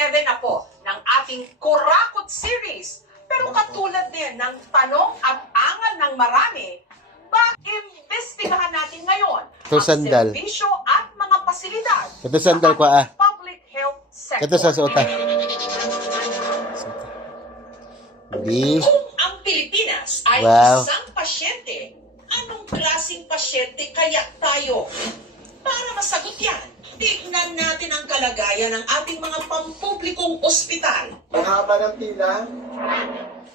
11 na po ng ating Kurakot series. Pero katulad din ng tanong at angal ng marami, imbestigahan natin ngayon Ito ang sandal. serbisyo at mga pasilidad Ito sandal ko, sa ating public health sector. Ito sa suota. Hindi. Kung ang Pilipinas ay Wow. isang pasyente, anong klaseng pasyente kaya tayo? Para masagot yan, tignan natin ang kalagayan ng ating mga pampublikong ospital. Ang haba ng pila.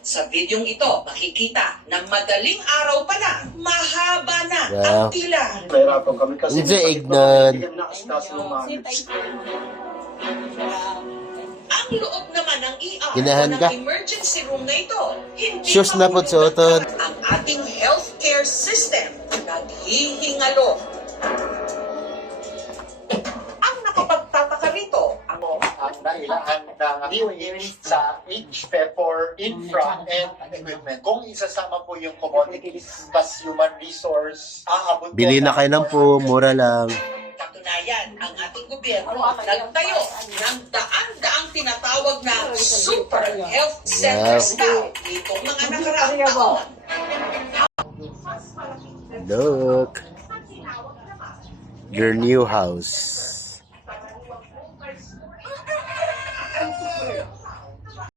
Sa videong ito, makikita na madaling araw pa lang, mahaba na Wow. ang pila. Nahirapan kami kasi Hindi, ignan. hindi kami nakastas lumanit. Ang loob naman ng ER Ginahan o ka? ng emergency room na ito, hindi Shoes na po suoton. ang ating healthcare system naghihingalo. Ang nakapagtataka rito, ang ang dahilan ng viewing sa HPE for infra and equipment. Kung isasama po yung commodities plus human resource, aabot po Bili na kayo ng po, mura lang. katunayan, ang ating gobyerno nagtayo ng daan-daang tinatawag na super health centers daw itong mga nakaraang taon. Look. Your new house.